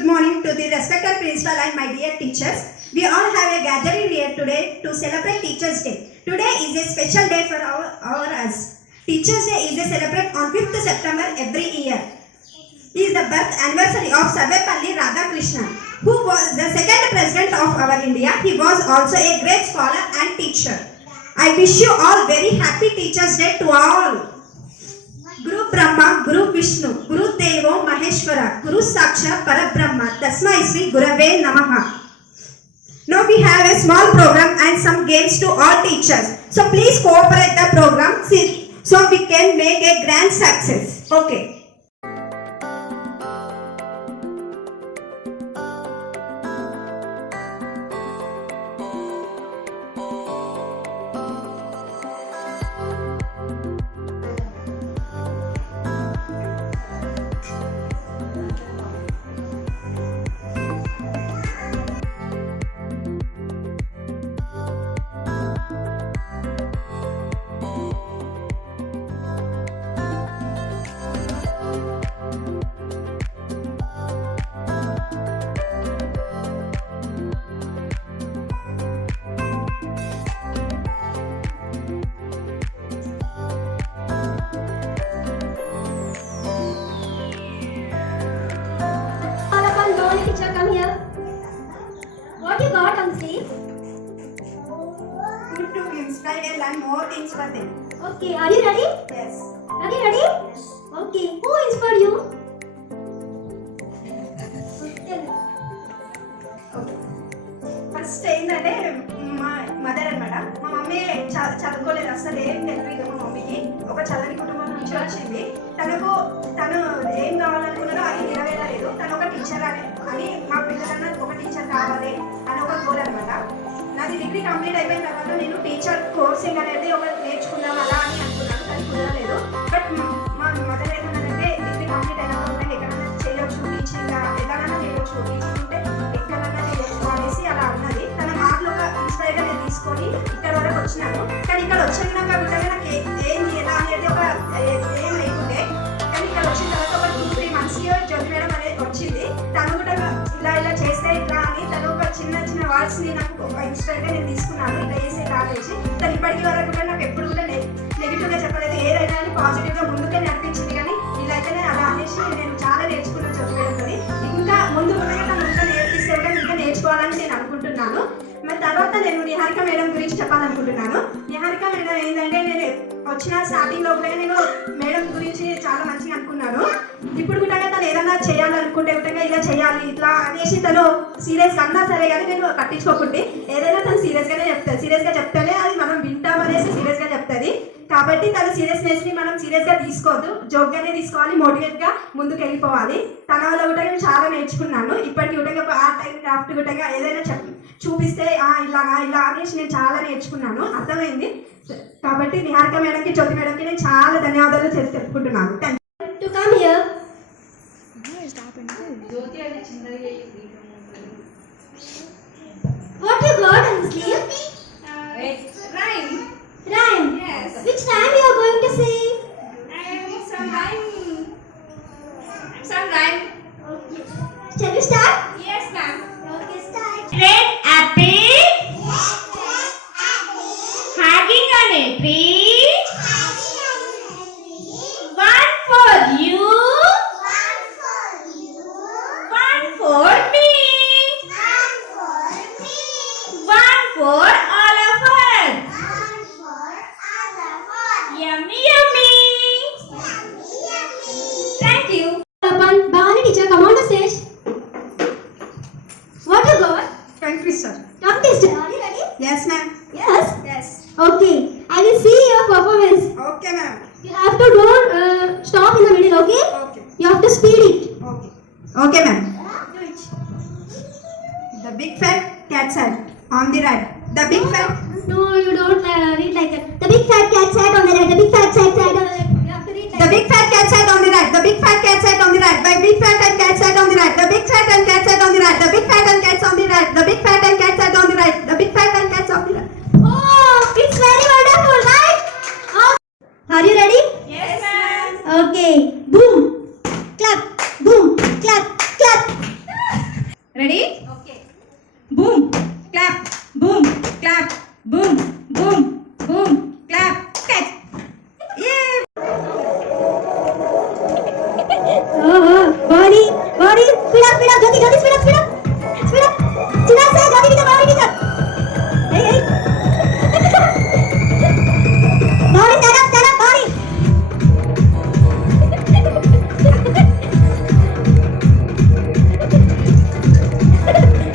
good morning to the respected principal and my dear teachers. We all have a gathering here today to celebrate Teachers' Day. Today is a special day for us. Teachers' Day is celebrated on 5th September every year. It is the birth anniversary of Sarvepalli Radhakrishnan, who was the second president of our India. He was also a great scholar and teacher. I wish you all very happy Teachers' Day to all. Guru Brahma, Guru Vishnu, Guru Devo Maheshwara, Guru Saksha Parabrahma, Tasmai Sri Gurave Namaha. Now we have a small program and some games to all teachers. So please cooperate the program so we can make a grand success. Okay. Teacher, come here. What you got on sleeve? Good to inspire and learn more things for them. Okay, are you ready? Yes. Ready? Yes. Okay, who inspired you? First ఏంటంటే మా mother అనమాట. మా mummy చదువుకోలేదు, అసలు ఏం తెలియదు మా మమ్మీకి. ఒక చల్లని కుటుంబం నుంచి వచ్చింది. తను ఏం కావాలనుకున్నారో అది నెరవేరలేదు. తను ఒక టీచర్ అని మా పిల్లలన్నా ఒక టీచర్ కావాలి అని ఒక గోల్ అనమాట. నాది డిగ్రీ కంప్లీట్ అయిపోయిన తర్వాత నేను టీచర్ కోర్సింగ్ అనేది ఒక నేర్చుకుందాం అలా అని అనుకున్నాను, కానీ కుదరలేదు. బట్ మా మదర్ ఏమన్నారంటే డిగ్రీ కంప్లీట్ అయినప్పుడు ఎక్కడైనా చేయొచ్చు, టీచింగ్ ఎక్కడైనా చేయొచ్చు, టీచింగ్ ఉంటే ఎక్కడైనా చేయొచ్చు అనేసి అలా అన్నది. తన మాటలు ఒక ఇన్స్పైర్గా నేను తీసుకొని ఇక్కడ వరకు వచ్చినాను. కానీ ఇక్కడ వచ్చినాక కూడా నాకు ఏంది ఎలా అనేది ఒక ఏం లేకుండే. కానీ ఇక్కడ వచ్చిన తర్వాత ఒక 2-3 months జ్యోతి మేడం అనేది వచ్చింది. తను కూడా ఇలా చేస్తే ఇట్లా అని తను ఒక చిన్న వర్డ్స్ని నాకు ఒక ఇన్స్పైర్గా నేను తీసుకున్నాను. ఇలా చేసి ఇలా అనేసి తను ఇప్పటికీ వరకు కూడా నాకు ఎప్పుడు కూడా నెగిటివ్గా చెప్పలేదు. ఏదైనా అని పాజిటివ్గా ముందుకే నడిపించింది. కానీ ఇలా అయితేనే అలా అనేసి నేను చాలా నేర్చుకున్నాను జ్యోతి మేడంతో. ఇంకా ముందు కూడా తను ఇంకా నేర్పిస్తే కూడా ఇంకా నేర్చుకోవాలని నేను అనుకుంటున్నాను. మరి తర్వాత నేను నిహారిక మేడం గురించి చెప్పాలనుకుంటున్నాను. నిహారిక మేడం ఏంటంటే నేను వచ్చిన స్టార్టింగ్ లోపలే నేను మేడం గురించి చాలా మంచిగా అనుకున్నాను. ఇప్పుడు కూడా తను ఏదైనా చేయాలనుకుంటే కూడా ఇలా చేయాలి ఇట్లా అనేసి తను సీరియస్గా అన్నా సరే కానీ నేను పట్టించుకోకుంటే ఏదైనా తను సీరియస్గానే చెప్తాను. సీరియస్గా చెప్తేనే అది మనం వింటామనేసి సీరియస్గా చెప్తుంది. కాబట్టి తన సీరియస్నెస్ని మనం సీరియస్గా తీసుకోవద్దు, జోక్గానే తీసుకోవాలి, మోటివేట్గా ముందుకు వెళ్ళిపోవాలి. తన వల్ల కూడా నేను చాలా నేర్చుకున్నాను. ఇప్పటికి కూడా ఆర్ట్ టైం క్రాఫ్ట్ కూడా ఏదైనా చూపిస్తే ఇలా అనేసి నేను చాలా నేర్చుకున్నాను, అర్థమైంది. కాబట్టి నిహారిక మేడంకి, జ్యోతి మేడంకి నేను చాలా ధన్యవాదాలు తెలుపుకుంటున్నాను. What you got on the sleeve? Rhyme. Rhyme? Yes. Which rhyme you are going to say? Some rhyme. Okay. Shall we start? Yes, ma'am. Okay, start. Red apple hanging on a tree. One for you, one for me, one for all of us. Yummy, yummy. Thank you. Bhavani teacher, come on the stage. What you got? Thank you, sir. Come this stage. Are you ready? Yes, ma'am. Yes. Yes. Okay. I will see your performance. Okay, ma'am. You have to don't stop in the middle. Okay? Okay. You have to speed it. Okay. Okay, ma'am. Do it. The big fat cat sat on the right. The big fat. No, you don't read like that. The big fat cat sat on the right. The big fat cat sat on the right. You have to read like The big fat cat sat on the right. The big fat cat sat on the right. The big fat and cat sat on the right. The big fat and cat sat on the right. The big fat and cats on the right. The big fat and cat sat on the right. The big fat and cats on the right. Oh, it's very wonderful, right? Oh. Are you ready? Yes, ma'am. Okay. Boom. Clap. Boom. Clap. Clap. Ready? Okay. Boom, clap, boom, clap, boom, boom, boom, clap, catch. Yay! body, speed up, jodi, speed up. China se jodi kita body kita. Hey. Body stand up, body.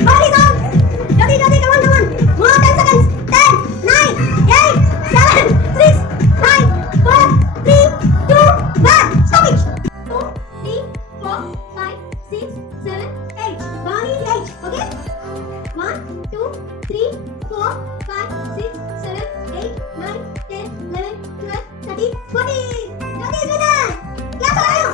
Body down. Jodi, come on. More 10 seconds. 10, 9, 8, 7, 6, 5, 4, 3, 2, 1. Stop it. 2, 3, 4, 5, 6, 7, 8. Body is 8. Okay? 1, 2, 3, 4, 5, 6, 7, 8, 9, 10, 11, 12, 13, 14. Jodi is winner. Clap for Ayo.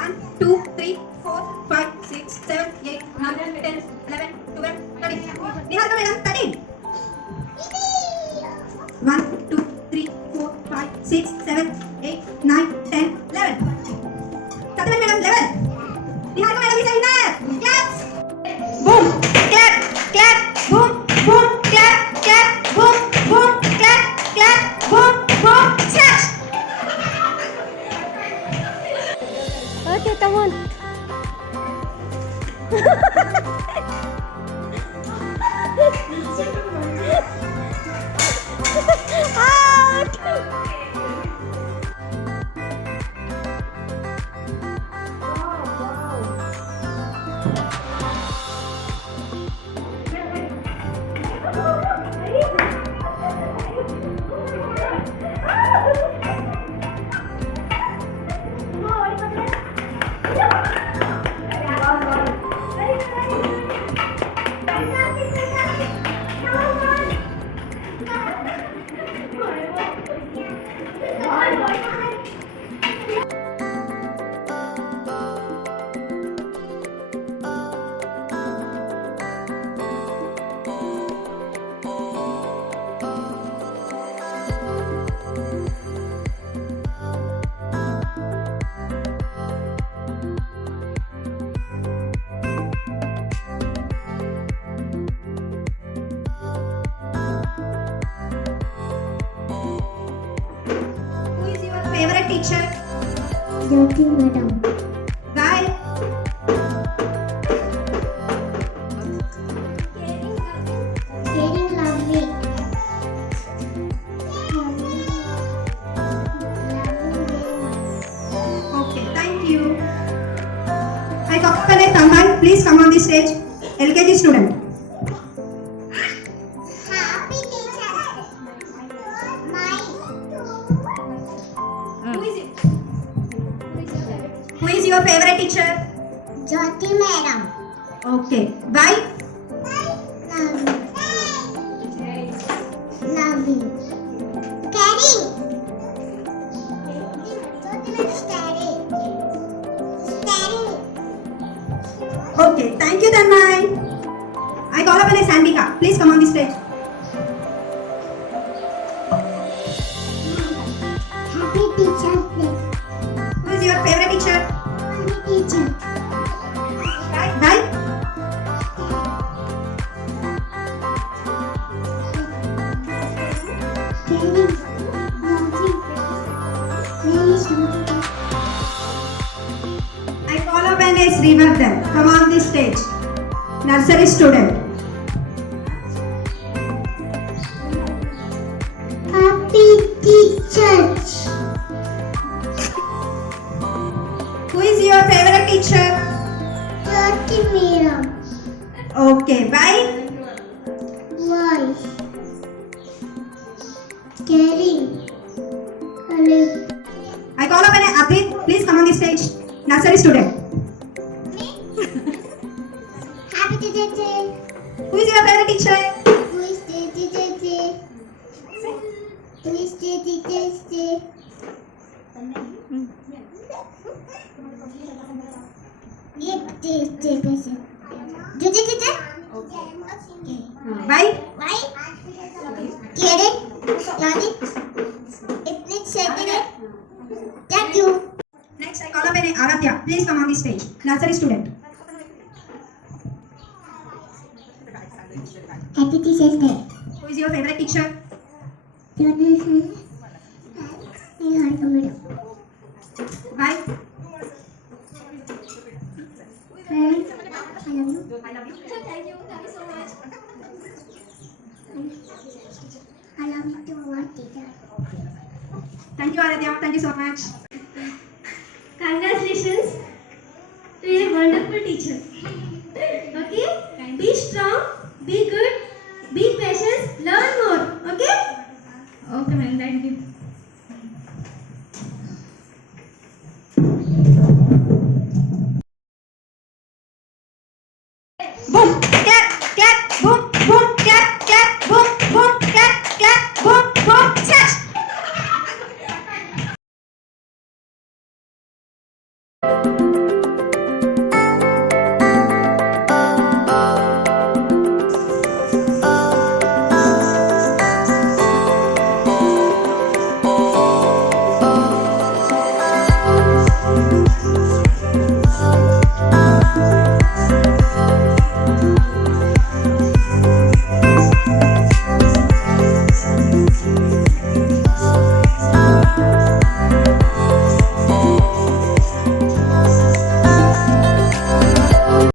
One, two, three, four, 5, 6, 7, 8, 9, 10, 11, 12, 13. Niharika madam, 13. 1, 2, 3, 4, 5, 6, 7, 8, 9, 10, 11. Satyavati madam, 11. Niharika madam is a winner. Claps. Boom, clap, boom, clap, boom, clap, boom, smash. Okay, come on. Out. Who is your favorite teacher? Jyoti madam. Guy. Caring, lovely. Okay, thank you. I call upon a Tanmay. Please come on the stage. LKG student. Happy teacher. Who is your favorite teacher? Jyoti madam. Okay. Why? Lovely. Caring. Okay, thank you, Tanmay. I call upon a Sandika. Please come on the stage. Happy teacher. Who is your favorite teacher? Happy teacher. Why? Caring. Lovely. Very sweet. I call upon a Srivardhan. Come on the stage. Nursery student. Happy teacher. Who is your favorite teacher? Jyoti madam. Okay, why? Why? Caring. Hello. I call upon a Adit. Please come on the stage. Nursery student. Happy teacher. Who is your favorite teacher? Who is the teacher? Who is the teacher? teacher. Why? Why? Kiede, Lani, itne chhetire. Thank you. Next, I call up an Aradhya. Please come on the stage. Nursery student. Happy Teacher's Day. Who is your favorite teacher? Why? I love you. I love you. Thank you so much. I love you too much, teacher. Thank you, Aradhya. Thank you so much. Congratulations to a wonderful teacher. Okay? Be strong